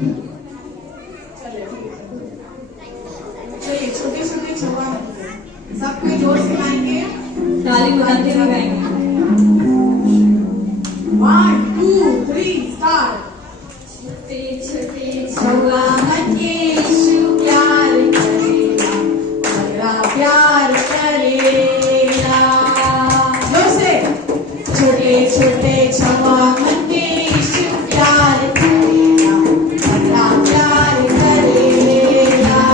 चलिए छोटे छोटे छवा सब कोई जोर से गाएंगे, ताली बजाते हुए गाएंगे। 1 2 3 स्टार्ट। छोटे छोटे छवा मन के यीशु प्यार करेगा, बड़ा प्यार करेगा। जोर से। छोटे छोटे छवा मन के यीशु प्यार करेगा, बड़ा प्यार करेगा।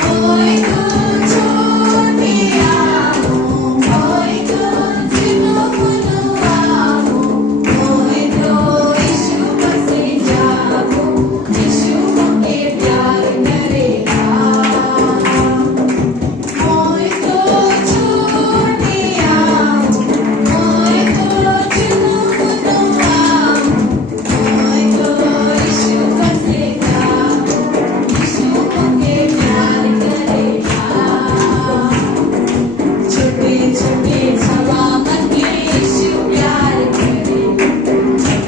कोई तो छोटिया हो, कोई तो चुनुमुनुआ हो, कोई तो यीशु बसे जाओ, यीशु के प्यार करेगा। कोई तो छोटिया हो, कोई तो चुनुमुनुआ हो, कोई तो यीशु बसे जाओ, यीशु के प्यार करेगा। छोटे छोटे छवा मन के यीशु प्यार करेगा,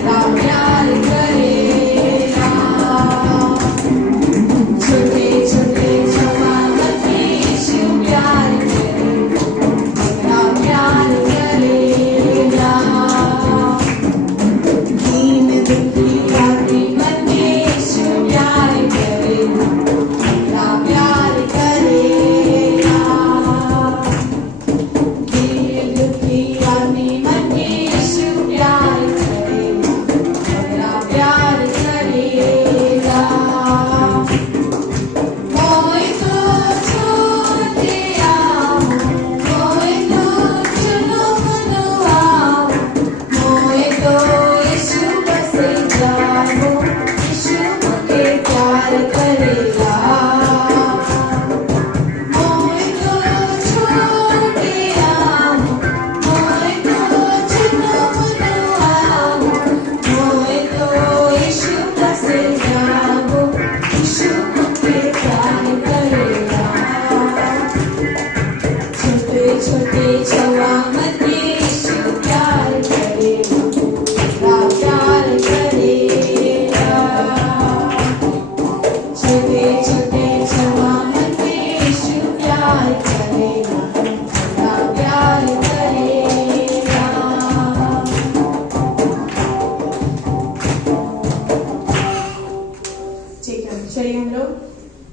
बड़ा प्यार करेगा। छोटे छोटे छवा मन के यीशु प्यार करेगा, बड़ा प्यार करेगा। दीन दुखी आदमी मन के यीशु प्यार करेगा, बड़ा प्यार करेगा। दीन दुखी आदमी मन के यीशु प्यार करेगा, बड़ा प्यार करेगा। कोई तो छोटिया हो, कोई तो चुनुमुनुआ हो, कोई तो यीशु बसे जाओ, यीशु के प्यार करेगा। कोई तो छोटिया हो, कोई तो चुनुमुनुआ हो, कोई तो यीशु बसे जाओ, यीशु के प्यार करेगा। छोटे छोटे छवा मन के यीशु प्यार करेगा, बड़ा प्यार करेगा। छोटे छोटे छवा मन के यीशु प्यार करेगा, बड़ा प्यार करेगा। ठीक है, चलिए हम लोग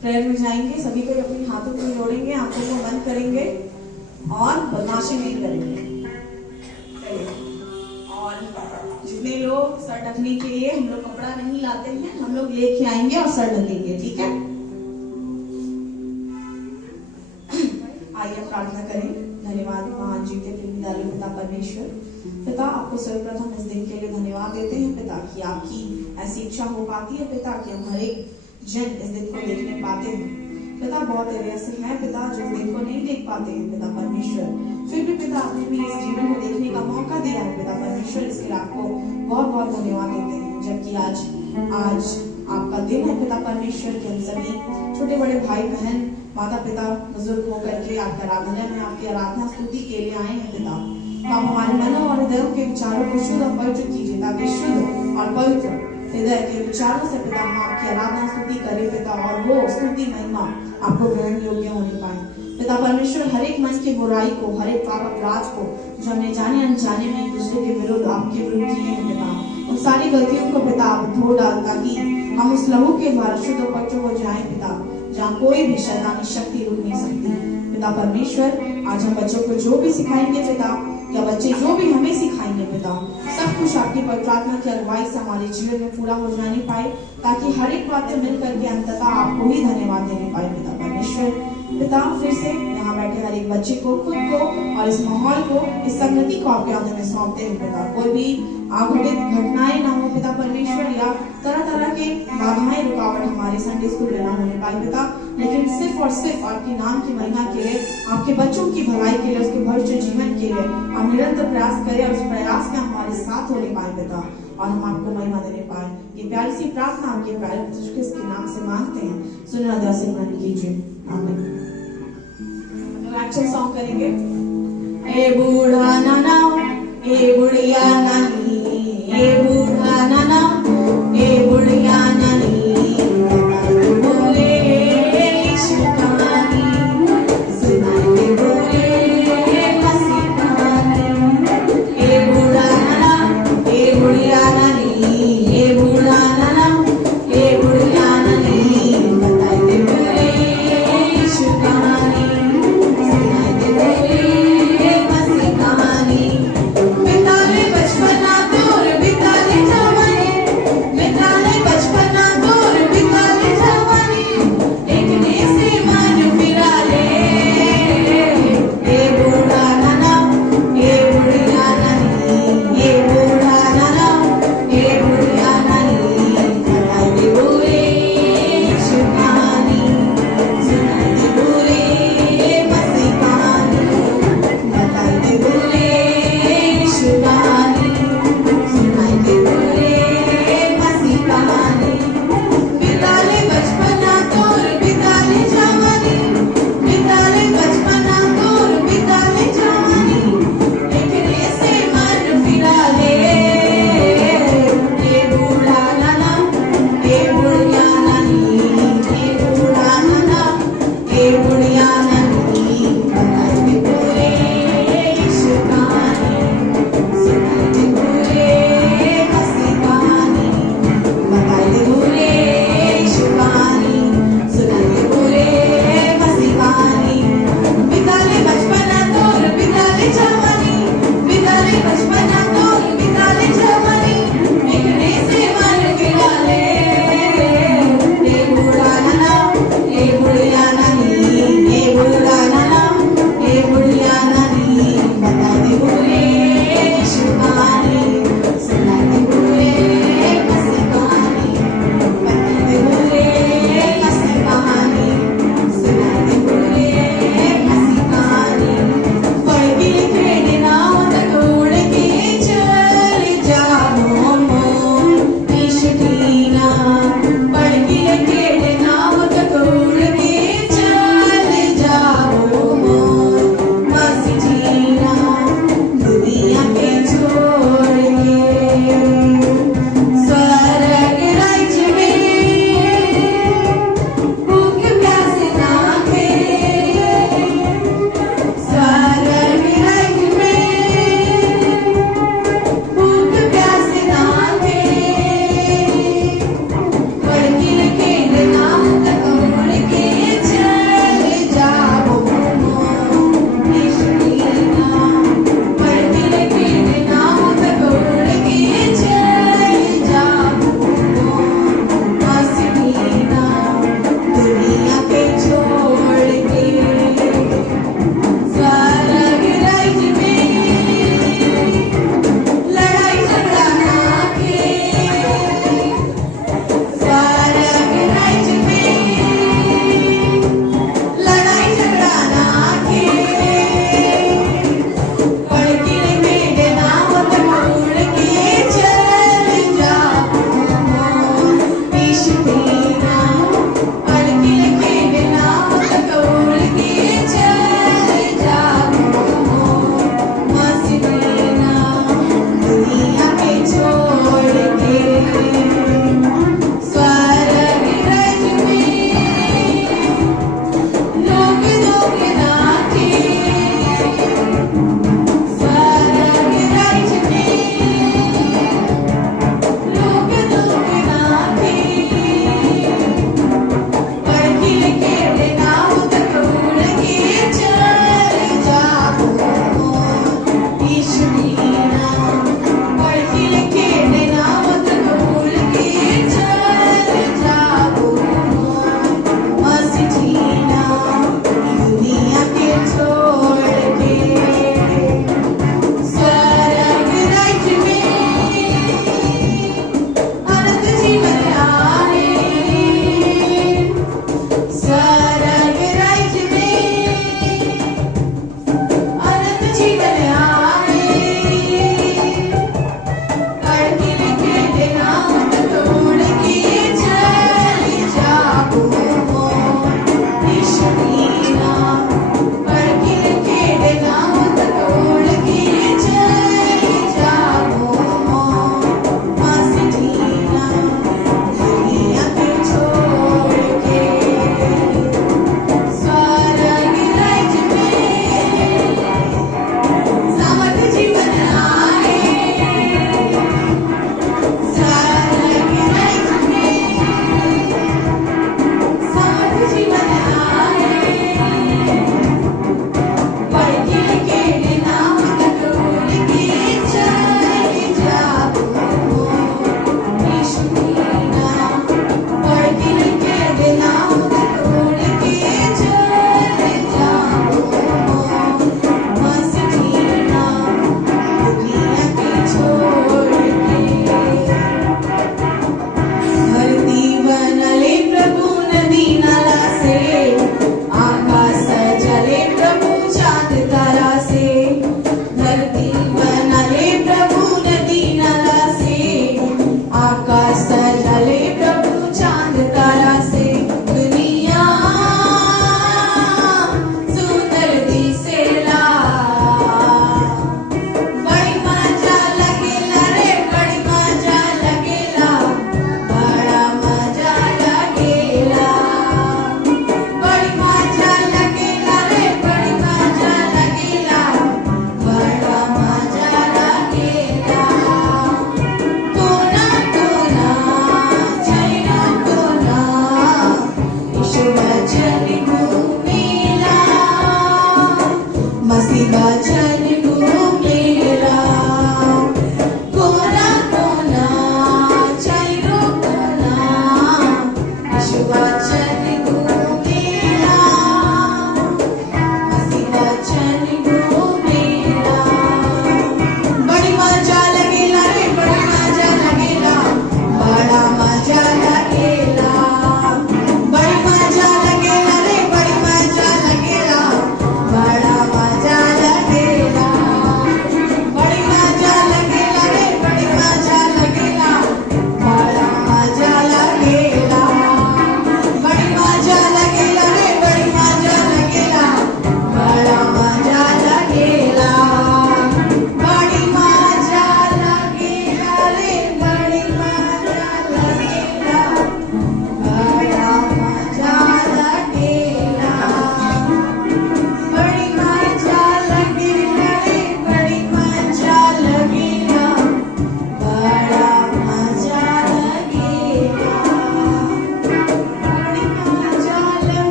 प्रेयर में जाएंगे। सभी कोई अपने हाथों को जोड़ेंगे, आंखों को बंद करेंगे और बदमाशी नहीं करेंगे। चलिए। और जितने लोग सर ढकने के लिए हम लोग कपड़ा नहीं लाते हैं, हम लोग लेके आएंगे और सर ढकेंगे, ठीक है। आइए प्रार्थना करें। धन्यवाद महान जीते प्रेमी दयालु पिता परमेश्वर। पिता, आपको सर्वप्रथम इस दिन के लिए धन्यवाद देते हैं पिता कि आपकी ऐसी इच्छा हो पाती है पिता कि हम हर एक जन इस दिन को देखने पाते हैं। पिता, बहुत ऐसे हैं पिता जो इस दिन को नहीं देख पाते हैं पिता परमेश्वर, फिर भी पिता आपने भी इस जीवन को देखने का मौका दिया है पिता परमेश्वर। इसके लिए आपको बहुत बहुत धन्यवाद देते हैं। जबकि आज आपका दिन है पिता परमेश्वर कि हम सभी छोटे बड़े भाई बहन माता पिता बुजुर्ग होकर के आपके आराधना में आपकी आराधना स्तुति के लिए आए हैं पिता। आप हमारे मनों और हृदयों के विचारों को शुद्ध और पवित्र कीजिए ताकि शुद्ध और पवित्र हृदय के विचारों से पिता हम आपकी आराधना स्तुति करें पिता, और वो स्तुति महिमा आपको ग्रहण योग्य होने पाए पिता परमेश्वर। हर एक मन की बुराई को, हर एक पाप अपराध को जो हमने जाने अनजाने में एक दूसरे के विरुद्ध आपके विरुद्ध किए हैं पिता, उन सारी गलतियों को पिता आप धो डाल ताकि हम उस लहू के द्वारा शुद्ध और पवित्र हो जाए पिता, जहाँ कोई भी शैतानी शक्ति रुक नहीं सकती पिता परमेश्वर। आज हम बच्चों को जो भी सिखाएंगे पिता, या बच्चे जो भी हमें सिखाएंगे पिता, सब कुछ आपकी पवित्र आत्मा की अगुवाई से हमारे जीवन में पूरा हो जाने पाए, ताकि हर एक बातें मिल करके अंततः आपको ही धन्यवाद देने पाए पिता परमेश्वर। पिता, फिर से यहाँ बैठे हर एक बच्चे को, खुद को और इस माहौल को, इस संगति को आपके हाथों में सौंपते हैं पिता। कोई भी अघटित घटनाएं ना हो पिता परमेश्वर, या तरह तरह के बाधाएं रुकावट हमारे संडे स्कूल में ना होने पाए पिता, लेकिन सिर्फ और सिर्फ आपके नाम की महिमा के लिए, आपके बच्चों की भलाई के लिए, उसके भविष्य जीवन के लिए हम निरंतर प्रयास करें और उस प्रयास में हमारे साथ होने पाए पिता, और हम आपको महिमा देने पाए। ये प्यारी सी प्रार्थना आपके प्यारे पुत्र के नाम से मांगते हैं, सुनना दया से ग्रहण कीजिए, आमीन। एक्शन सॉन्ग करेंगे। ए बूढ़ा नाना, ए बुढ़िया नानी, ए बूढ़ा नाना, ए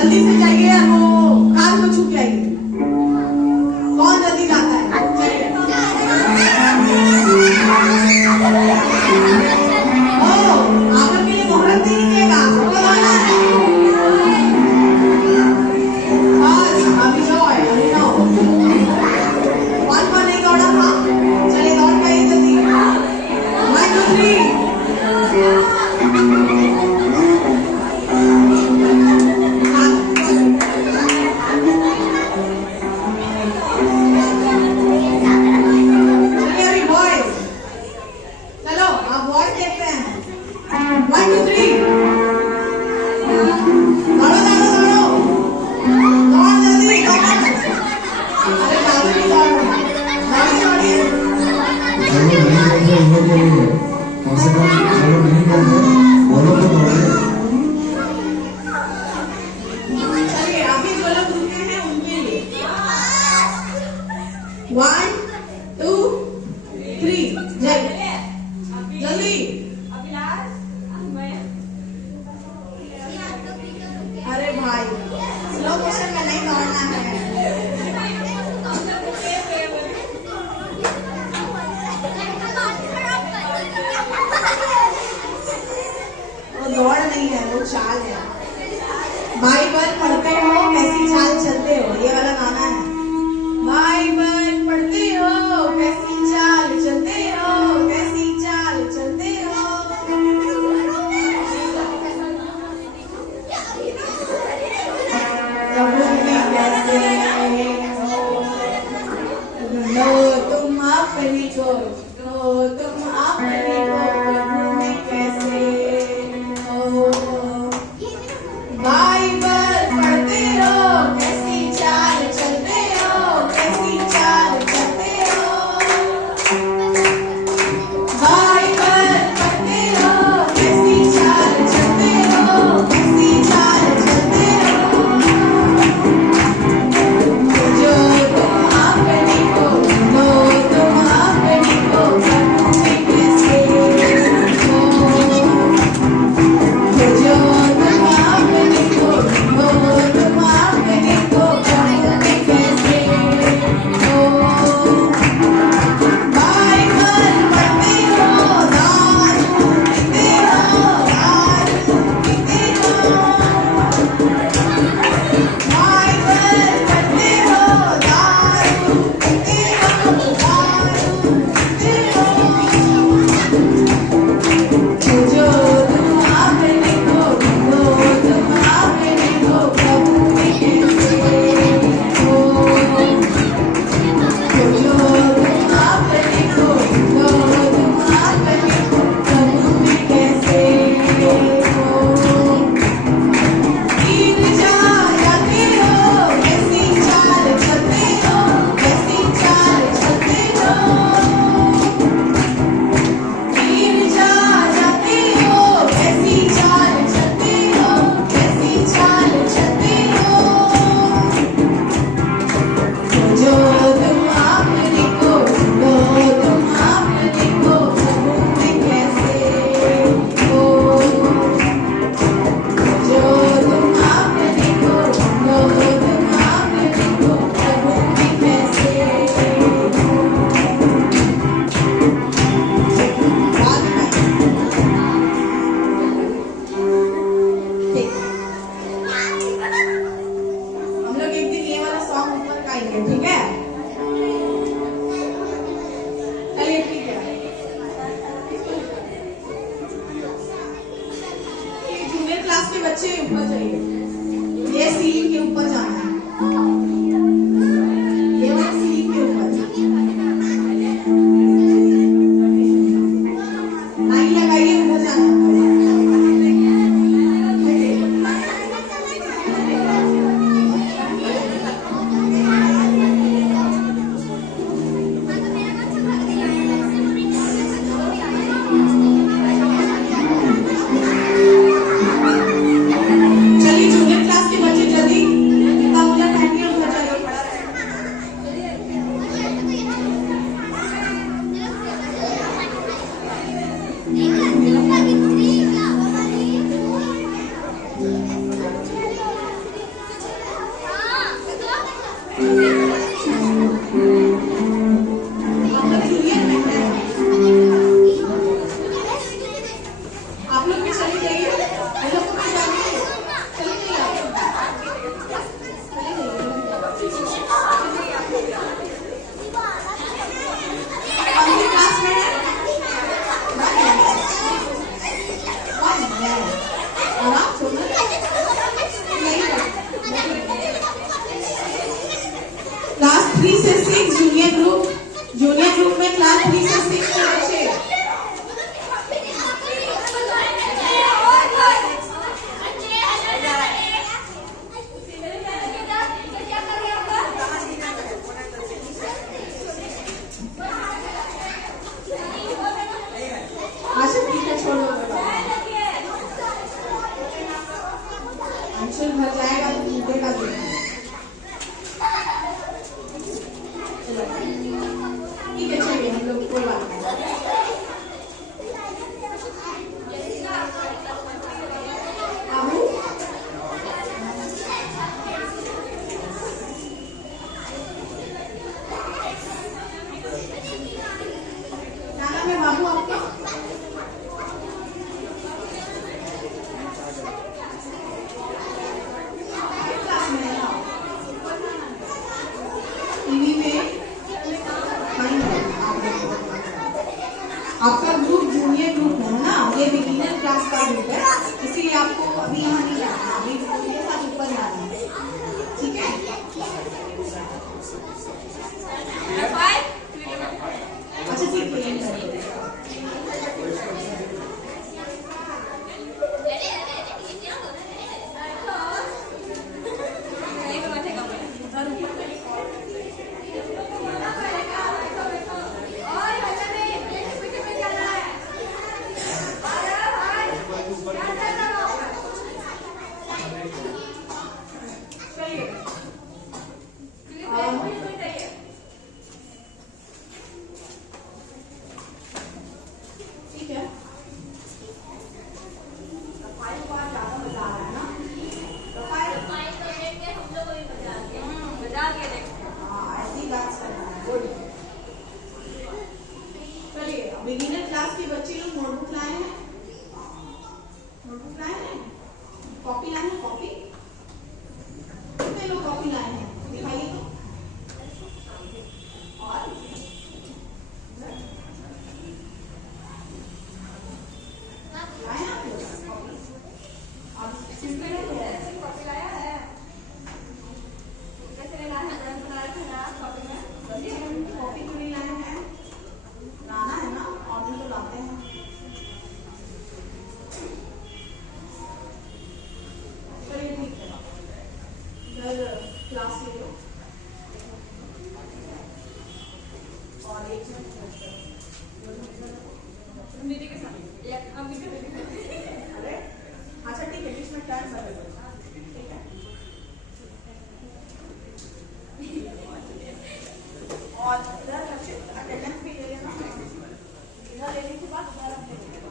जल्दी से जाइए, वो कार को छू जाइए। कौन जल्दी जाता है? चलिए। ओ, आकर के लिए मोहरत नहीं दीजिएगा, सबको जाना है। बस, अभी जाओ, अभी जाओ। कौन नहीं दौड़ा था? चलिए दौड़ के आइए जल्दी। 1 2 3। कम से कम चलो नहीं गए बोलो तो दौड़े। चलिए अभी जो लोग रुके हैं उनके लिए 1 2 3 जाइए जल्दी। अरे भाई स्लो मोशन में नहीं दौड़ना है। दौड़ नहीं है, वो चाल है। बाइबल पढ़ते हो कैसी चाल चलते हो, ये वाला गाना है। बाइबल पढ़ते हो कैसी चाल चलते हो, कैसी चाल चलते हो। प्रभु में कैसे ढूंढो तुम अपनी को, ढूंढो तुम अपनी को, प्रभु में कैसे। बाइबल पढ़ते हो कैसी चाल चलते हो, कैसी चाल चलते हो। बाइबल पढ़ते हो कैसी चाल चलते हो, कैसी चाल चलते हो। जो तुम अपने को, लो तुम अपने को, प्रभु में कैसे हो। जो तुम अपने को, लो तुम अपने को, प्रभु में कैसे हो। बाइबल पढ़ते हो दारू पीते हो, दारू पीते हो। बाइबल पढ़ते हो दारू पीते हो, दारू पीते हो। जो तुम अपने को, लो तुम अपने को, प्रभु में कैसे हो। जो तुम अपने को, लो तुम अपने को, प्रभु में कैसे हो। गिर जाते हो कैसी चाल चलते हो, कैसी चाल चलते हो। गिर जाते हो कैसी चाल चलते हो, कैसी चाल चलते हो। जो तुम अपने को, लो तुम अपने को, प्रभु में कैसे हो। जो तुम अपने को, लो तुम अपने को, प्रभु में कैसे हो। बाद में ठीक, हम लोग एक दिन ये वाला सॉन्ग ऊपर गाएंगे, ठीक है। चलिए ठीक है। ये जूनियर क्लास के बच्चे ऊपर जाइए, ये सीढ़ी के ऊपर जाना है, ये वाला सीढ़ी के ऊपर। लाइन लगाइए, उधर जाना है। चलिए जूनियर क्लास के बच्चे जल्दी मिक्सचर भर जाएगा तो टूटेगा भी नहीं। चलो ठीक है, चलिए हम लोग कोई बात नहीं। बाबू क्या नाम है बाबू आपका? टीवी में आपका ग्रुप जूनियर ग्रुप है ना, ये बिगिनर क्लास का ग्रुप है, इसलिए आपको अभी यहाँ नहीं जाना, अभी ये साथ ऊपर जाना है, ठीक है? अच्छा ठीक है, ठीक है। सफाई को आज ज्यादा मजा आ रहा है ना? सफाई हाँ, ऐसी बात करना है, गुड। चलिए बिगिनर क्लास के बच्चे लोग नोटबुक लाए हैं, नोटबुक लाए हैं, कॉपी लाए हैं, कॉपी कितने लोग कॉपी लाए हैं दिखाइए तो। और लाए हैं आप लोग कॉपी? और सिंपल है कॉपी लाया है, कैसे लाया है? कॉपी क्यों नहीं लाए हैं? लाना है ना, और भी तो लाते हैं। चलिए ठीक है, इधर क्लास ले लो और एक मिनट अरे अच्छा ठीक है, बीच में टर्न कर दो, ठीक है? और इधर बच्चे अटेंडेंस भी ले लेना, इधर लेने के बाद उधर आप ले लेना।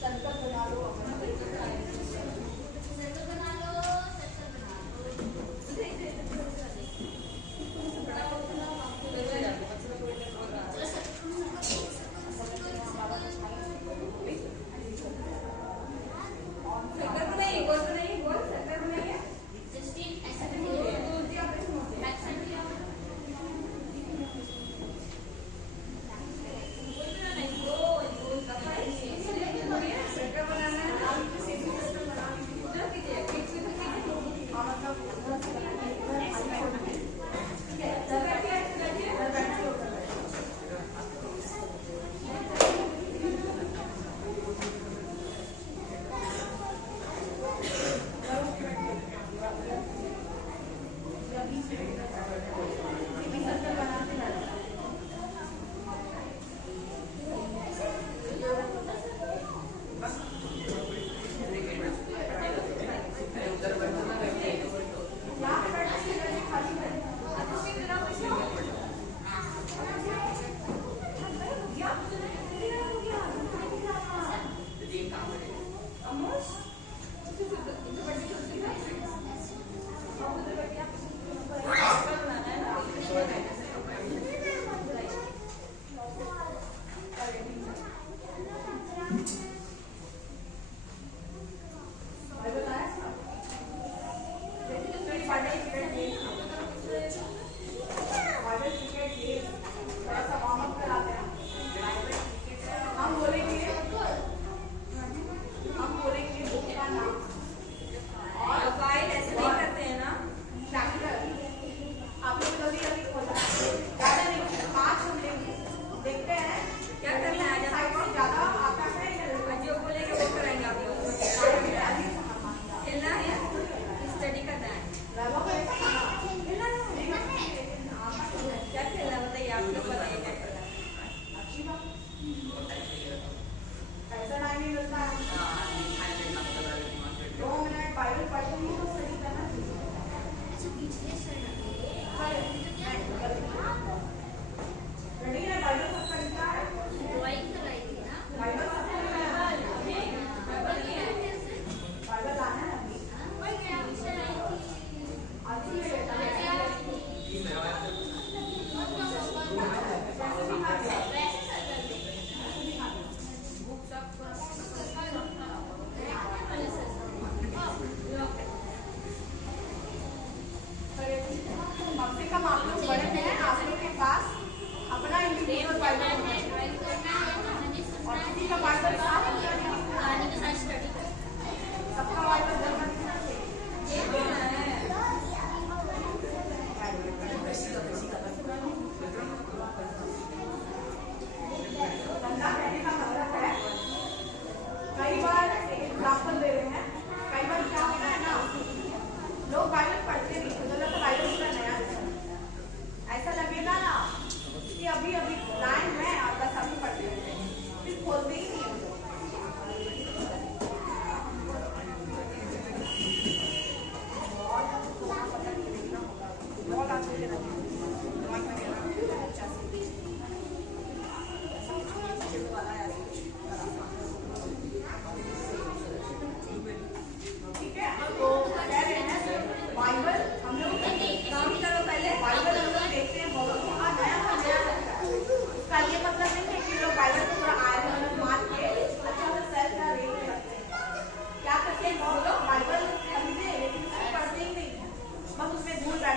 सर्कल बना लो अपना।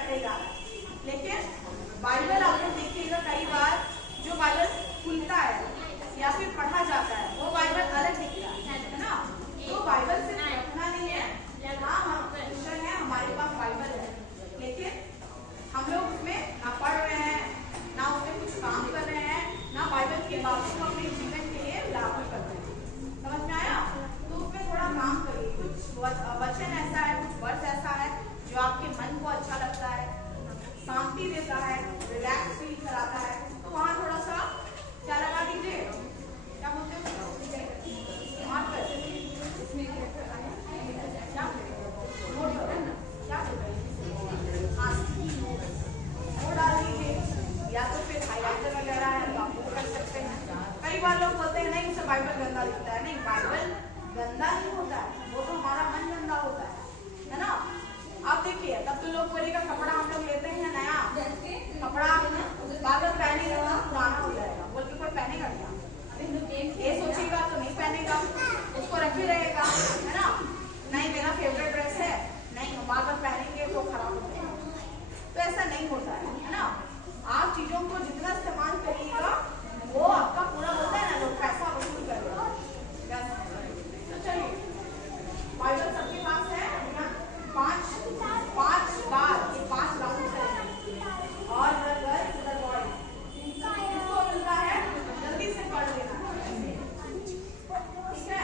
करते जा रहा है। लेकिन बाइबल आप लोग देखिएगा कई बार जो बाइबल खुलता है या फिर पढ़ा जाता है वो बाइबल अलग दिख रहा है ना। तो बाइबल सिर्फ रखना नहीं है, हाँ हम क्रिश्चियन है, हमारे पास बाइबल है, लेकिन हम लोग उसमें ना पढ़ रहे हैं, ना उसमें कुछ काम कर रहे हैं, ना बाइबल की बातों को अपने जीवन के लिए लागू कर रहे हैं। समझ में आया? तो उसमें थोड़ा काम करिए। कुछ वचन ऐसा है, कुछ वर्ष ऐसा है जो आपके मन को अच्छा लगता है, शांति देता है, रिलैक्स फील कराता है, तो वहाँ थोड़ा सा क्या लगा दीजिए, क्या बोलते हैं वो डाल दीजिए, या तो फिर हाइलाइटर वगैरह है तो आप वो कर सकते हैं। कई बार लोग बोलते हैं नहीं उससे बाइबल गंदा दिखता है। नहीं, बाइबल गंदा नहीं होता है, वो तो हमारा मन गंदा होता है ना। आप देखिए तब तो लोग बोलेगा कपड़ा हम लोग लेते हैं नया कपड़ा, बादल पहनेगा तो पुराना हो जाएगा, बोल के कोई पहनेगा क्या? ये सोचेगा तो नहीं पहनेगा, उसको रखे रहेगा, है ना। नहीं मेरा फेवरेट ड्रेस है, नहीं हम बार बार पहनेंगे तो खराब हो जाएगा। तो ऐसा नहीं होता है ना। आप चीजों को जितना इस्तेमाल करिएगा वो आपका पूरा होता है ना, लोग पैसा वसूल करेगा। तो चलिए बाइबल सबके पास है, पांच बार ये 5 राउंड करेंगे और किसको मिलता है जल्दी से पढ़ लेना, ठीक है।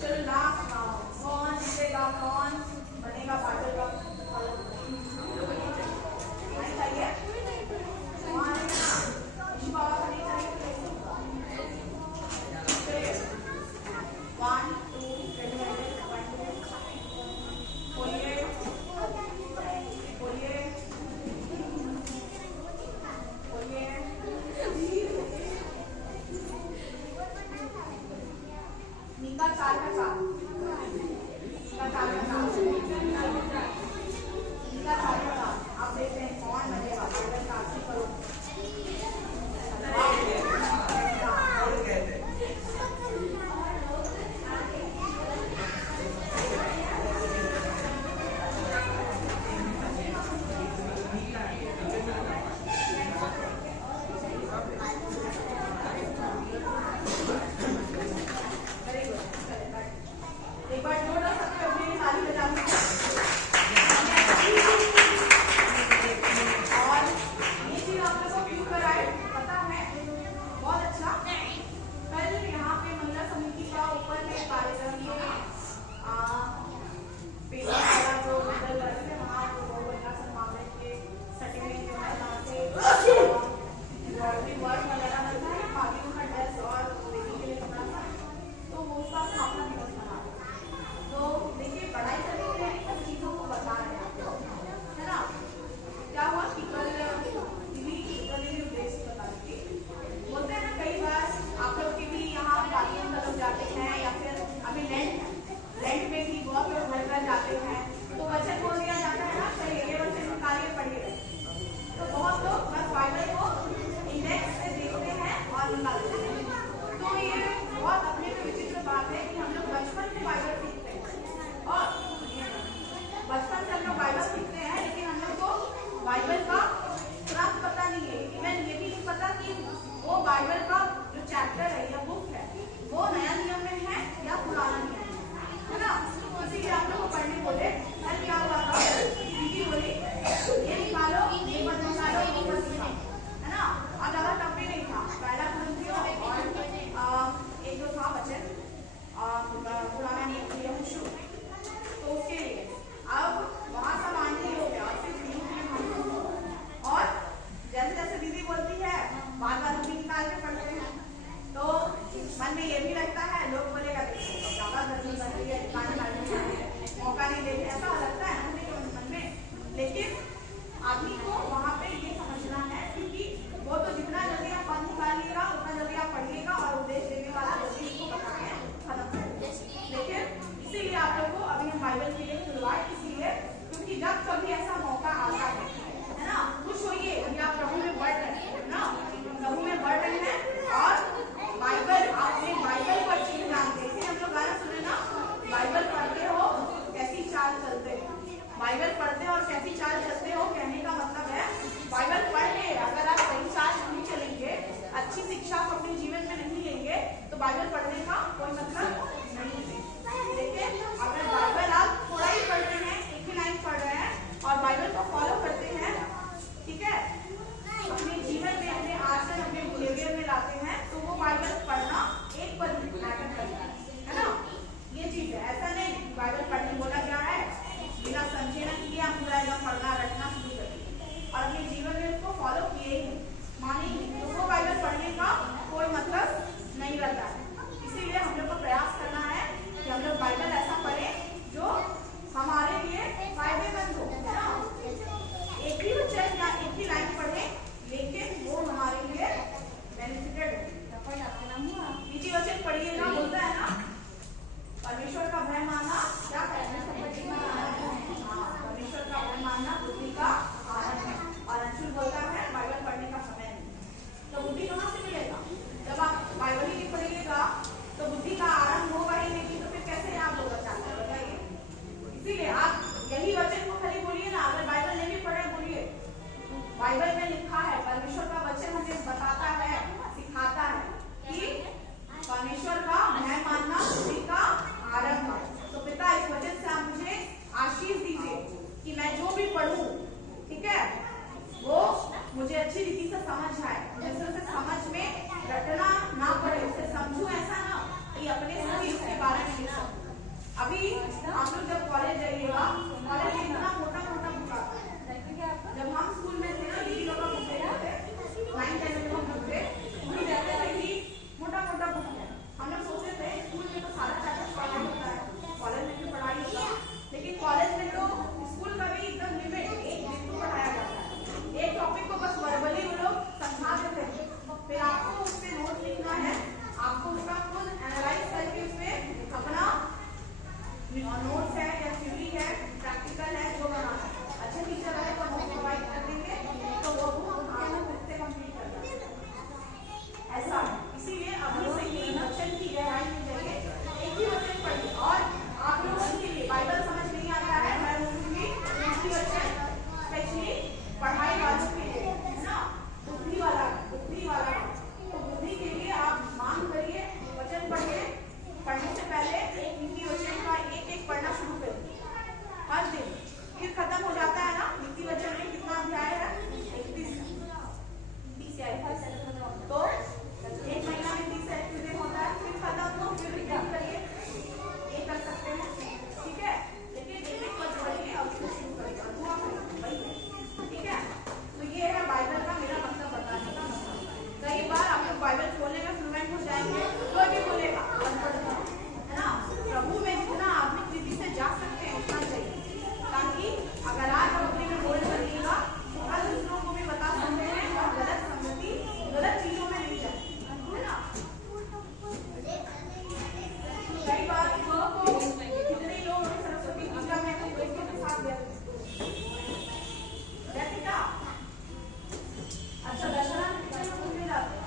चलो लास्ट कौन जीतेगा, कौन बनेगा पाटिल का नहीं चाहिए, कौन आएगा इशू बाबा का नहीं चाहिए। 1 2 बोलिए बोलिए बोलिए जब बाइबल खोलने में फ्लुएंट हो जाएंगे कोई भी बोलेगा है ना। प्रभु में जितना आत्मिक रीति से जा सकते हैं उतना चाहिए, ताकि अगर आज हम अपने में बोल्ड बनिएगा तो कल दूसरों को भी बता सकते हैं और गलत संगति गलत चीजों में नहीं जाए, है ना। कई बार कितने लोग सरस्वती पूजा में अपने दोस्तों के साथ गए क्या, अच्छा दशहरा में घूमने जाते हैं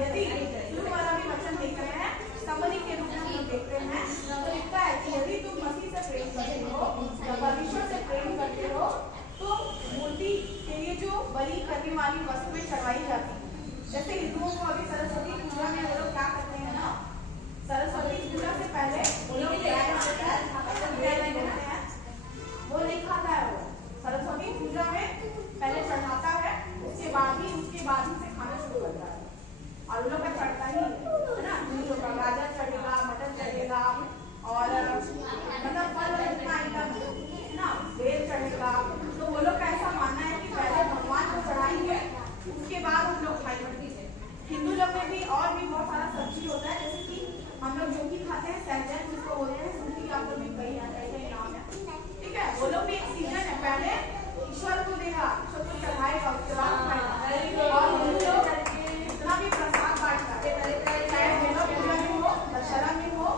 यदि तुम वाला भी वचन देख रहे हैं, समरी के रूप में हम लोग देखते हैं, तो लिखता है कि यदि तुम मसीह से प्रेम करते हो या परमेश्वर से प्रेम करते हो, तो मूर्ति के लिए जो बलि करने वाली वस्तुएं चढ़ाई जाती है। जैसे हिंदुओं को अभी सरस्वती पूजा में वो लोग क्या करते हैं ना, सरस्वती पूजा से पहले वो लोग वो नहीं खाता है, वो सरस्वती पूजा में पहले चढ़ाता है, उसके बाद ही से खाना शुरू करता है। और उन लोग का चढ़ता ही है ना, गाजर चढ़ेगा, मटर चढ़ेगा और मतलब फल जितना आइटम है ना, बेल चढ़ेगा। तो वो लोग का ऐसा मानना है कि पहले भगवान को चढ़ाएंगे, उसके बाद हम लोग खाएंगे। हिंदू लोग में भी और भी बहुत सारा सब्जी होता है, जैसे कि हम लोग जो भी खाते हैं सैजन जिसको बोलते हैं, उनकी आप लोग भी कई नाम है, ठीक है। वो लोग भी एक सीजन है, पहले ईश्वर को देगा, ईश्वर को चढ़ाएगा, उसके बाद खाएगा। और हिंदू लोग जितना भी प्रसाद बांटता है, चाहे दुर्गा पूजा में हो, दशहरा में हो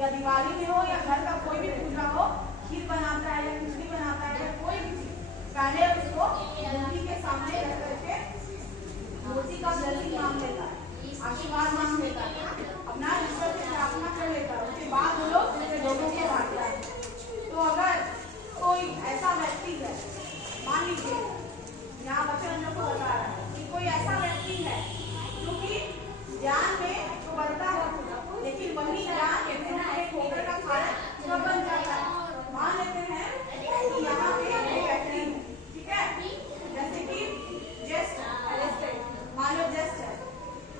या दिवाली में हो या घर का कोई भी पूजा हो, खीर बनाता है या खिचड़ी बनाता है या कोई भी चीज, पहले उसको मूर्ति के सामने रख करके मूर्ति का ब्लेसिंग मांग लेता है, आशीर्वाद मांग लेता है, अपना ईश्वर से प्रार्थना कर लेता है, उसके बाद वो लोगों को बांटता है। तो अगर कोई ऐसा व्यक्ति है, मान लीजिए यहाँ बच्चे हम लोग को बता रहा है कि कोई ऐसा व्यक्ति है जो कि ज्ञान में तो बढ़ता है, लेकिन वही ज्ञान ठोकर का कारण बन जाता है। मान लेते हैं कि यहाँ पे एक व्यक्ति है, ठीक है, जैसे कि जस्ट अरेस्टेड, मान लो जस्ट है।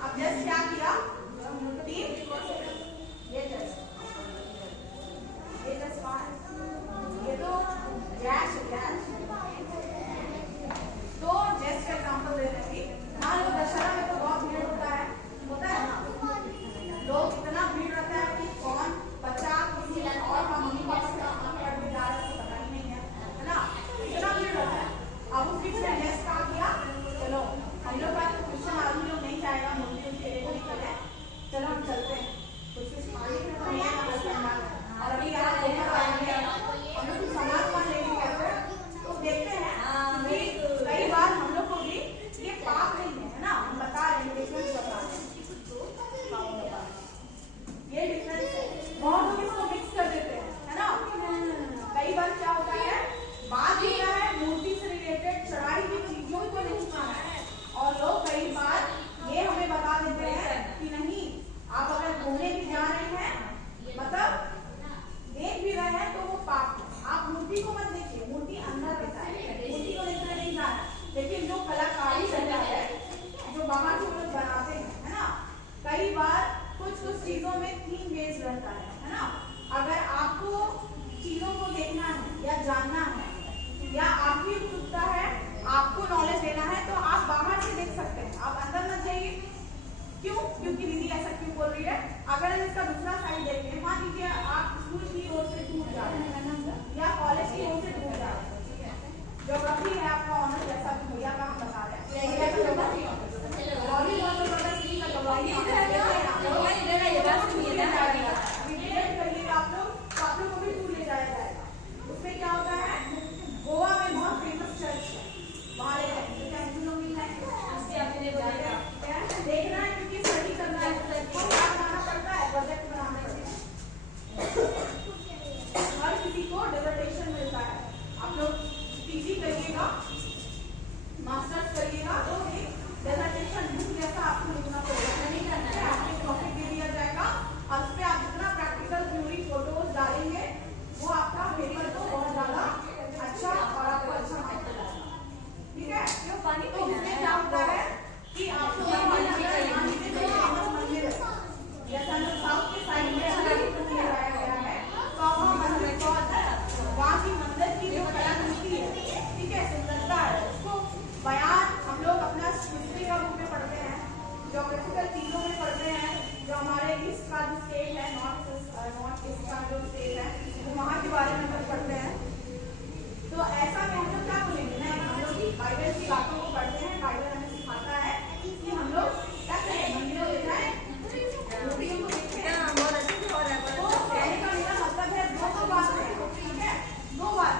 अब जस्ट क्या किया, ये तो गैस तो जस्ट का एग्जाम्पल दे रहे हैं। मान लो दशहरा में तो बहुत भीड़ होता है ना, लोग इतना भीड़ रहता है कि कौन बच्चा किसी और का मम्मी पापा से पढ़ने जा रहा है पता ही नहीं है ना, इतना भीड़ रहता है। अब उस बीच में जस्ट क्या किया, चलो हम लोग का क्रिश्चियन आदमी लोग नहीं जाएगा, मूर्ति उसके लिए नहीं करे, चलो हम चलते हैं कुछ और अभी यहाँ हम लोग समाज मान लेंगे, तो देखते हैं कई बार हम लोग को भी ये पाप नहीं है ना, हम बता रहे हैं डिफरेंस बता रहे हैं, ये डिफरेंस है। बहुत लोग इसको मिक्स कर देते हैं, है ना। कई बार क्या होता है, बात ये है मूर्ति से रिलेटेड चढ़ाई की चीजों को नहीं खाना है, और लोग कई बार ये हमें बता देते हैं कि नहीं, आप अगर घूमने भी जा रहे हैं, मतलब देख भी रहे हैं, तो वो पाप है। आप मूर्ति को मत देखिए, मूर्ति अंदर रहता है, मूर्ति को देखने नहीं जाना। लेकिन जो कलाकारी रहता है, जो बाबा जी लोग बनाते हैं, है ना, कई बार कुछ चीजों में थीम बेस्ड रहता है ना। अगर आपको चीजों को देखना है या जानना है या आपकी उत्सुकता है, आपको नॉलेज लेना है, तो आप बाहर से देख सकते हैं, आप अंदर मत जाइए। क्यों? क्योंकि दीदी ऐसा क्यों बोल रही है? अगर हम इसका दूसरा साइड देखें, मान लीजिए आप स्कूल की ओर से दूर जा रहे हैं या कॉलेज की ओर से दूर जा रहे हैं, ठीक है, ज्योग्राफी है आपका ऑनर, जैसा कि भैया का हम बता रहे हैं, आप लोग को भी टूर ले जाया जाएगा। उसमें क्या होता है, गोवा में बहुत फेमस चर्च है, वहाँ देखना है, क्योंकि स्टडी करना है, बनाना पड़ता है, प्रोजेक्ट बनाना पड़ता है, हर किसी को डिसर्टेशन मिलता है। आप लोग पीजी करिएगा, मास्टर्स करिएगा, तो एक डिसर्टेशन बुक जैसा आपको लिखना पड़ेगा, नहीं करना है, आपको टॉपिक दे दिया जाएगा और उस पर आप जितना प्रैक्टिकल थ्योरी फोटोज डालेंगे, वो आपका पेपर को बहुत ज्यादा अच्छा और आपको अच्छा मार्क्स मिलेगा, ठीक है। तो उसमें क्या होता है कि आपको मंदिर जैसा साउथ के साइड में लगाया गया है, तो वहाँ मंदिर वहाँ की मंदिर की जो कलाकृति है, ठीक है, सुंदरता है, उसको बयान हम लोग अपना हिस्ट्री का बुक में पढ़ते हैं, ज्योग्राफिकल चीजों में पढ़ते हैं, जो हमारे ईस्ट का जो स्टेट है, नॉर्थ ईस्ट का जो स्टेट है, तो वहाँ के बारे में हम पढ़ते हैं। तो ऐसा में हम लोग क्या बोलेंगे, नहीं, हम लोग बाइबल की बातों को पढ़ते हैं, बाइबल हमें सिखाता है कि हम लोग क्या करें, मंदिरों में जाए, मूर्तियों को देखें। तो कहने का मेरा मतलब है दो बात है, ठीक है, दो बात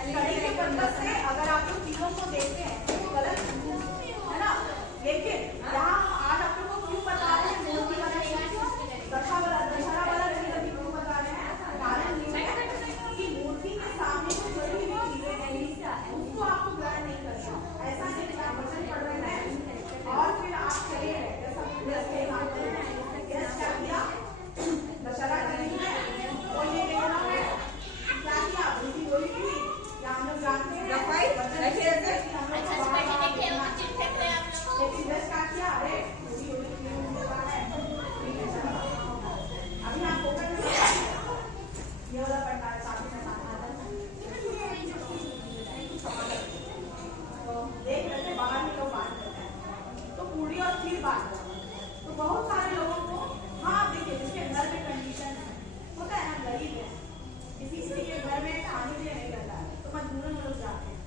स्टडी के पर्पस से अगर आप लोग चीजों को देखते हैं तो गलत है ना, लेकिन यहाँ आज आप लोग को अरे अभी आप फोकस में ये वाला पढ़ना है साथ में तो देख रहे थे बाहर में लोग बात करते हैं तो पूरी और फिर बात करते हैं तो बहुत सारे लोगों को हाँ देखिए जिसके घर में कंडीशन होता है ना गरीब है किसी के घर में खाने के लिए नहीं रहता है तो मजबूरन लोग जाते हैं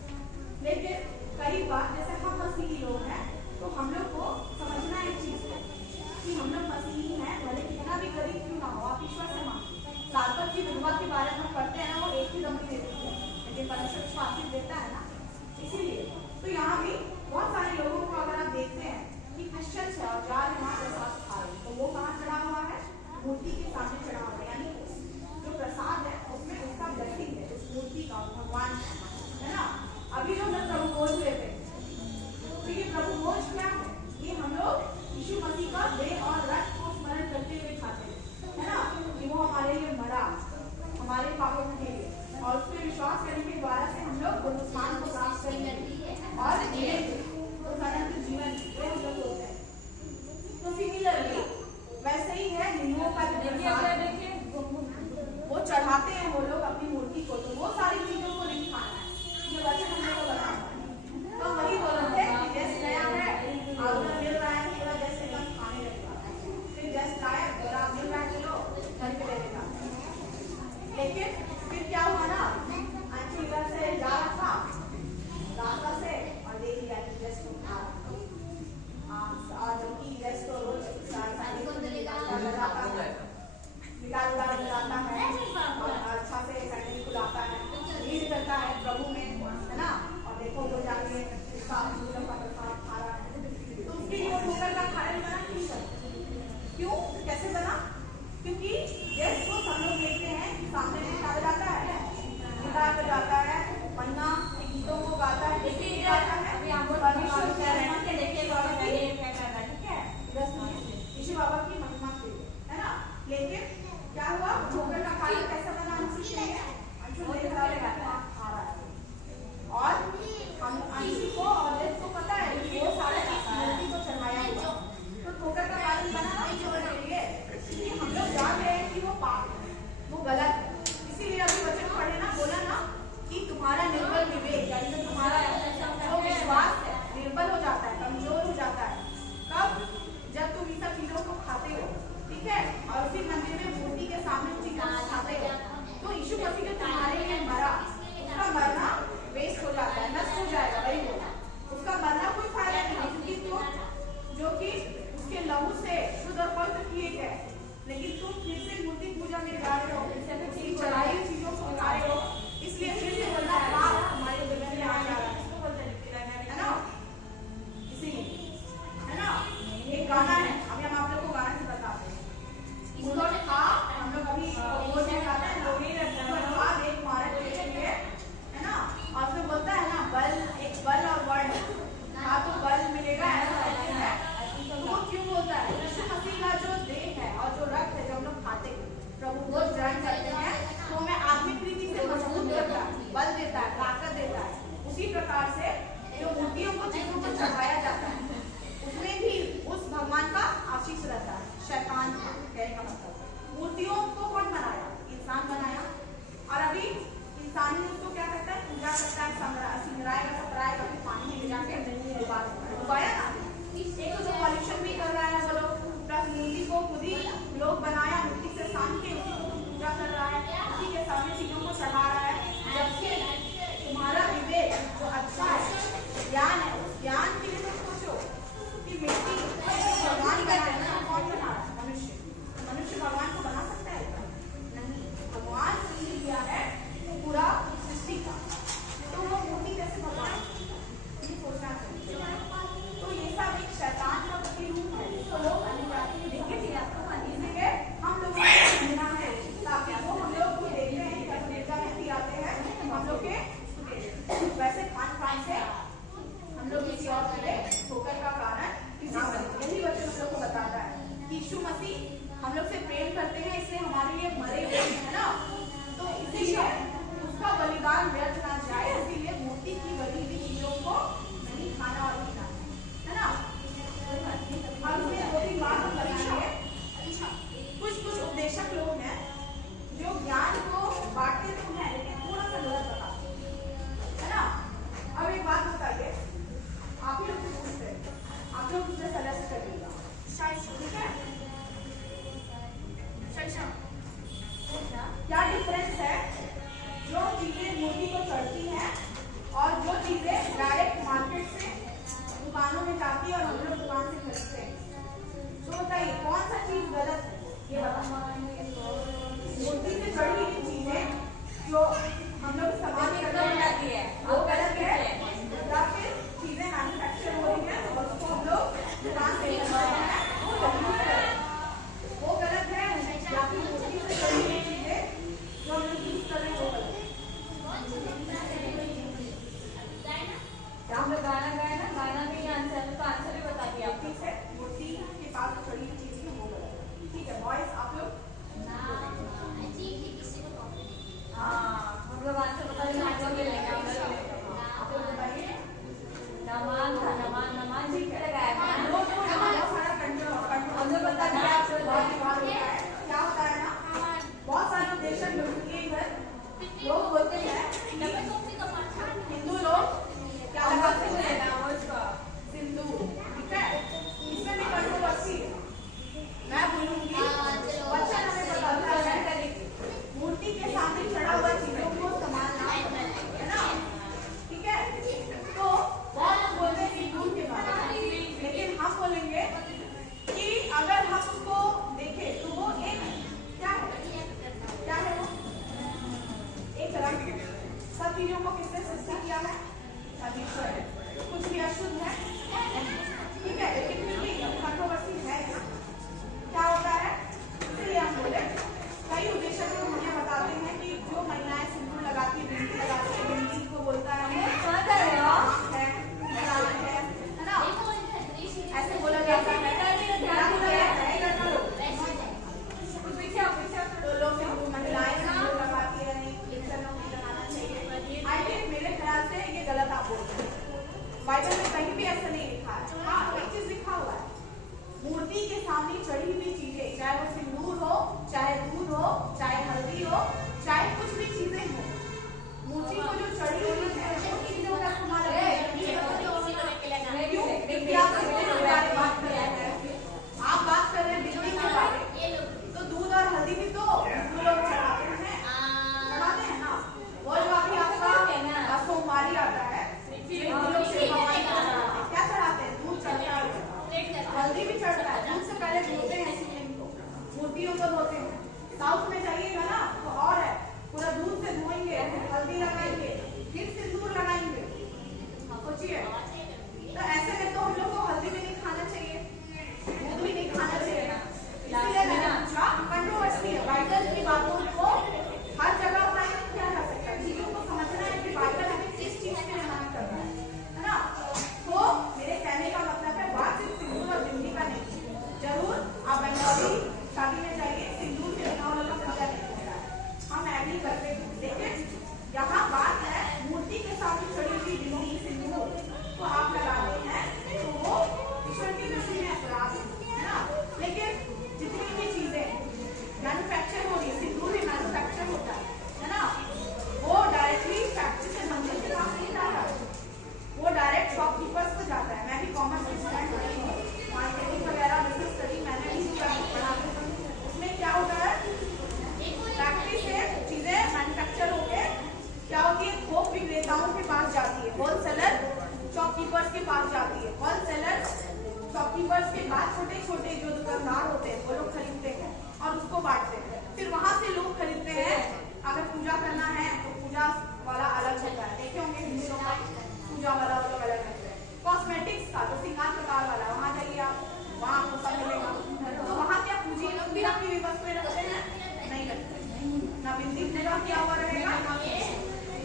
लेकिन कई बार जैसे हम मसीही लोग हैं तो हम लोग को समझना एक चीज है कि हम लोग मसीही हैं भले कितना भी गरीब क्यों ना हो आप ईश्वर से मांगिए सारपत की विधवा के बारे में हम पढ़ते हैं ना वो एक ही दम देती है लेकिन परमेश्वर को आशीष देता है ना इसीलिए तो यहाँ भी बहुत सारे लोगों को अगर आप देखते हैं कि क्रिश्चियन है और जा रहे वहां प्रसाद खा रहे तो वो कहाँ चढ़ा हुआ है मूर्ति के सामने चढ़ा हुआ है यानी जो प्रसाद है उसमें उसका ब्लेसिंग है उस मूर्ति का भगवान है ना अभी जो मैं प्रभु भोज लेते तो ये प्रभु भोज क्या है ये हम लोग यीशु मसीह का देह और रक्त को स्मरण करते हुए खाते हैं है ना कि वो हमारे लिए मरा हमारे पापों के लिए और उस पर विश्वास करने के द्वारा से हम लोग पुनरुत्थान को प्राप्त करेंगे और तो अनंत जीवन ये हम लोग होते हैं तो सिमिलरली वैसे ही है नियमों का वो चढ़ाते हैं वो लोग अपनी मूर्ति को तो वो सारी चीजों को नहीं खाना है ये वचन हम लोग को बताना तो वही बोल रहे थे कि जैसे नया है आलू मिल रहा है पूरा जैसे हम खाने लगेगा फिर जैसे आया पूरा मिल रहा है चलो घर पे ले लेगा लेकिन फिर क्या हुआ ना अंशु इधर से जा रहा था रास्ता से और देख लिया कि जैसे तो खा और जबकि जैसे तो रोज लगाता है और अच्छा से सैंडल खुलाता है रीड करता है प्रभु में है ना और देखो वो जाके खा रहा है तो उसके लिए ठोकर का खाया बना क्यों क्यों कैसे बना क्योंकि जैसे वो सब लोग देखते हैं कि सामने में क्या जाता है गिटार पे जाता है पन्ना गीतों को गाता है देखिए गाता है परमेश्वर कह रहे हैं कि देखिए ठीक है यीशु बाबा की महिमा के लिए है ना लेकिन क्या हुआ ठोकर का खाना कैसा बना अंशु देख रहा है खा रहा है और हम अंशु को और देश को पता है कि वो सारे मूर्ति को चढ़ाया हुआ तो ठोकर का खाना बना के लिए कि हम लोग जान रहे हैं कि वो पाप है वो गलत है इसीलिए अभी वचन पढ़े ना बोला ना कि तुम्हारा निर्बल विवेक यानी तो तुम्हारा जो विश्वास है निर्बल हो जाता है कमजोर हो जाता है कब जब तुम इन सब चीजों को खाते हो ठीक है और फिर मंदिर में मूर्ति के सामने चीजों को खाते हो तो यीशु मसीह ने तुम्हारे लिए मरा उसका मरना वेस्ट हो जाता है नष्ट हो जाएगा वही होगा उसका मरना कोई फायदा नहीं क्योंकि तुम जो कि उसके लहू से शुद्ध और पवित्र किए गए लेकिन तुम फिर से मूर्ति पूजा में जा रहे हो उसकी चढ़ाई हुई चीजों को खा रहे हो इसलिए फिर से बोलना है पाप हमारे दिल में आ जा रहा है ना इसीलिए है ना एक गाना है अभी हम आप लोग को गाना से बताते हैं इसको खा हम लोग अभी वो जो गाता है लोग नहीं रहते हैं खा एक मारक के लिए है ना और फिर बोलता है ना बल एक बल और वर्ड खा तो बल मिलेगा ऐसा है तो वो क्यों बोलता है यीशु मसीह का जो देह है और जो रक्त है जब हम लोग खाते हैं प्रभु को ग्रहण करते हैं तो हमें आत्मिक रीति से मजबूत करता है बल देता है ताकत देता है उसी प्रकार से जो मूर्तियों को चीजों को चढ़ाया जाता है उसमें भी उस भगवान का आशीष रहता है शैतान कहने का मतलब मूर्तियों को कौन बनाया इंसान बनाया और अभी इंसान ही उसको क्या करता है पूजा करता है सिंगराएगा सपराएगा फिर पानी में ले जाके डुबाया ना एक जो पॉल्यूशन भी कर रहा है वो लोग प्लस मूर्ति को खुद ही लोग बनाया मिट्टी से सान के उसी को पूजा कर रहा है उसी के सामने चीजों को चढ़ा रहा है जबकि तुम्हारा विवेक जो अच्छा है ज्ञान है उस ज्ञान के लिए तुम सोचो कि मिट्टी भगवान बनाया कौन बना रहा है मनुष्य भगवान को बना सकता है नहीं भगवान ने किया है पूरा सृष्टि का तो वो मूर्ति कैसे भगवान ये सोचना चाहिए तो ये सब एक शैतान का प्रतिरूप है जिसको लोग इसलिए हम लोग समझना है ताकि वो हम लोग को देखते हैं जब देवता व्यक्ति आते हैं हम लोग के वैसे खान पान से हम लोग किसी और तरह ठोकर का कारण यही वचन हम लोग को बताता है कि यीशु मसीह हम लोग से प्रेम करते हैं इसलिए हमारे लिए मरे हुए हैं ना तो इसीलिए उसका बलिदान व्यर्थ ना जाए इसीलिए मूर्ति की बनी हुई चीजों को नहीं खाना और पीना है ना सामने चढ़ी हुई चीजें, चाहे वो सिंदूर हो, चाहे दूध हो, चाहे हल्दी हो, चाहे कुछ भी चीजें हो, मूर्ति को जो चढ़ी हुई है वो चीजों का इस्तेमाल आप बात कर रहे हैं बिजली के बारे में, तो दूध और हल्दी भी तो लोग चढ़ाते हैं ना। वो जो अभी आपका सोमवारी आता है, क्या चढ़ाते हैं? दूध चढ़ता है, हल्दी भी चढ़ता है। दूध से पहले धोते हैं शिवलिंग को, मूर्तियों को धोते हैं। साउथ में जाइएगा ना तो और है, पूरा दूध से धोएंगे, हल्दी लगाएंगे, फिर सिंदूर लगाएंगे। सोचिए, तो ऐसे में तो हम लोग को हल्दी भी नहीं खाना चाहिए, दूध भी नहीं खाना चाहिए। इसलिए मैंने पूछा, कंट्रोवर्सी है, बाइबल की बातों को हर जगह अप्लाई नहीं किया जा सकता। चीजों को समझना है कि बाइबल हमें किस चीज के लिए मना कर रहा है ना। तो मेरे कहने का मतलब है बात सिर्फ सिंदूर और बिंदी का नहीं। जरूर आप बंगाली शादी में जाइए, सिंदूर के बिना वाला पूजा नहीं होता है, हम एग्री करते हैं। लेकिन यहाँ बात है मूर्ति के सामने चढ़ी हुई बिंदी सिंदूर तो आप लगाते हैं तो वो ईश्वर की दृष्टि में अपराध है ना। लेकिन जितनी भी चीजें मैन्युफैक्चर हो रही है, सिंदूर भी मैन्युफैक्चर होता है ना, वो डायरेक्टली फैक्ट्री से मंदिर के पास नहीं जाता, वो डायरेक्ट शॉपकीपर्स को जाता है। मैं भी कॉमर्स की स्टूडेंट रही हूँ, मार्केटिंग वगैरह बिजनेस स्टडी मैंने भी पढ़ा। उसमें क्या होता है, फैक्ट्री से चीजें मैन्युफैक्चर होके क्या होती है, थोक विक्रेताओं के पास जाती है, होलसेलर शॉपकीपर्स के पास जाती है। होलसेलर शॉपकीपर्स के बाद छोटे छोटे जो दुकानदार होते हैं वो लोग खरीदते हैं और उसको बांटते हैं। फिर वहां से लोग खरीदते हैं। अगर पूजा करना है तो पूजा वाला अलग होता है, देखे होंगे हिंदुओं का पूजा वाला अलग अलग है। कॉस्मेटिक्स का जो श्रृंगार प्रकार वाला, वहां जाइए आप, वहां आपको सब मिलेगा। तो वहां क्या पूजी लोग भी आपकी वस्तुएं रखते हैं? नहीं रखते, ना बिंदी पूजा किया हुआ रहेगा,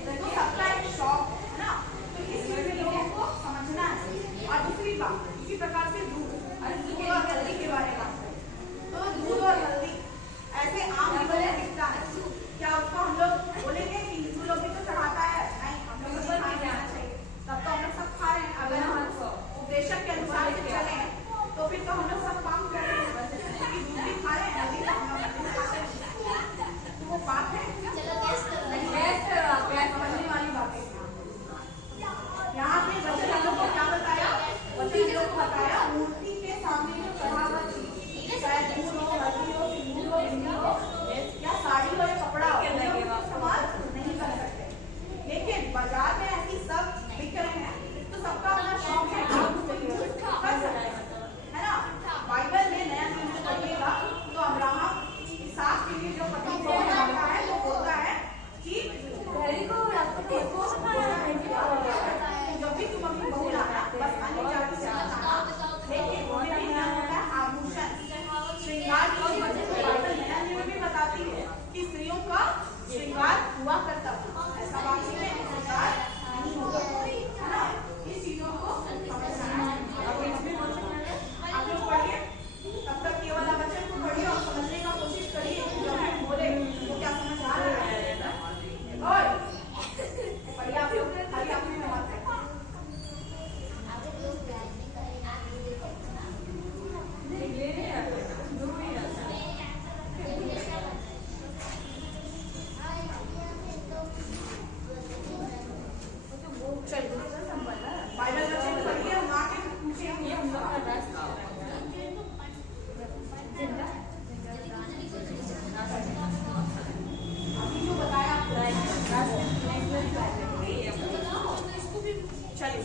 तो सबका एक शौक है ना। तो इसलिए लोगों को समझना है। और दूसरी बात, इसी प्रकार से दूध और हल्दी के बारे में बात करें तो दूध और हल्दी ऐसे आम जीवन में दिखता है, क्या उसको हम लोग बोलेंगे कि हिंदू लोग भी तो चढ़ाता है? नहीं, हम लोग को खाना जाना चाहिए, तब तो हम लोग सब खा रहे हैं। अगर हम उपदेशक के अनुसार से चले तो फिर तो हम लोग सब काम कर रहे हैं, दूध भी खा रहे हैं, हल्दी तो हम लोग खाते हैं। तो वो बात है समझने वाली बातें। यहाँ पे वचन हम लोग को क्या बताया? वचन हम लोग को बताया मूर्ति के सामने जो चढ़ा हुआ चीज, चाहे दूध हो, हल्दी हो, सिंदूर हो, बिंदी हो, या साड़ी हो या कपड़ा हो, इस्तेमाल नहीं कर सकते। लेकिन बाजार में ऐसी सब बिक रहे हैं तो सबका अपना शौक है, कर सकते हैं, है ना। बाइबल में नया नियम पढ़िएगा तो अब्राहम इसहाक के लिए जो पति होता है वो होता है कि जब भी तुम अपनी बहू लाना बस अन्य जाति से लाना, लेकिन उन्हें भी क्या होता है, आभूषण श्रृंगार की वजह से बाइबल नया नियम भी बताती है कि स्त्रियों का श्रृंगार हुआ करता था, ऐसा बात नहीं है श्रृंगार नहीं होगा, है ना। इस चीजों को समझना है। आप लोग पढ़िए, तब तक ये वाला वचन को पढ़िए और समझने का कोशिश करिए कि जब हम बोले तो क्या समझ आ रहा है। और पढ़िए आप लोग, खाली आपने बात है। बाइबल वचन पढ़िए, हम आके पूछेंगे हम लोग अभी जो बताया चलिए।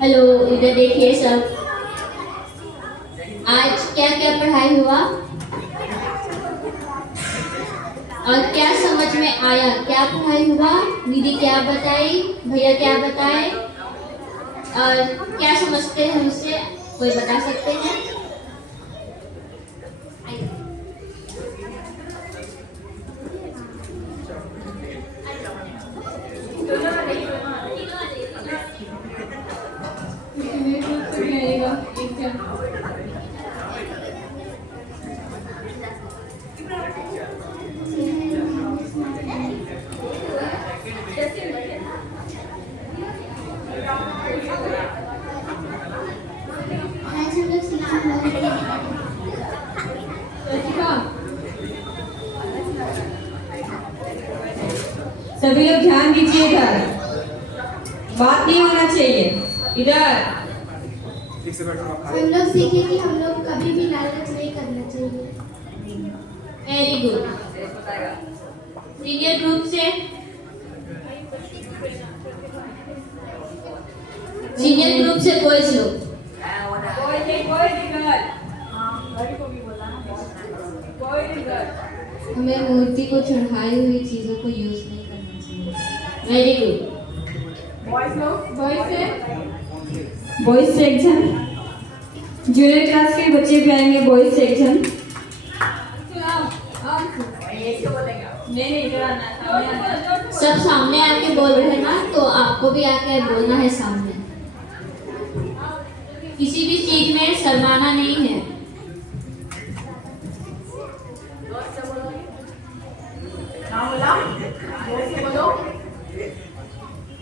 हेलो, इधर देखिए सब। आज क्या क्या पढ़ाई हुआ और क्या समझ में आया? क्या पढ़ाई हुआ? दीदी क्या बताई, भैया क्या बताए और क्या समझते हैं उससे? कोई बता सकते हैं? आज हम लोग सीखेंगे सभी लोग ध्यान दीजिए, इधर बात नहीं होना चाहिए। इधर हम लोग सीखे कि हम लोग कभी भी लालच नहीं करना चाहिए। Very good. सीनियर ग्रुप से बॉयज लोग। हमें मूर्ति को चढ़ाई हुई चीजों को यूज नहीं करना चाहिए। Very good. Boys section, junior class के बच्चे भी आएंगे। बॉयज सेक्शन, सब सामने आके बोल रहे हैं ना, तो आपको भी आके बोलना है सामने। किसी भी चीज में शर्माना नहीं है।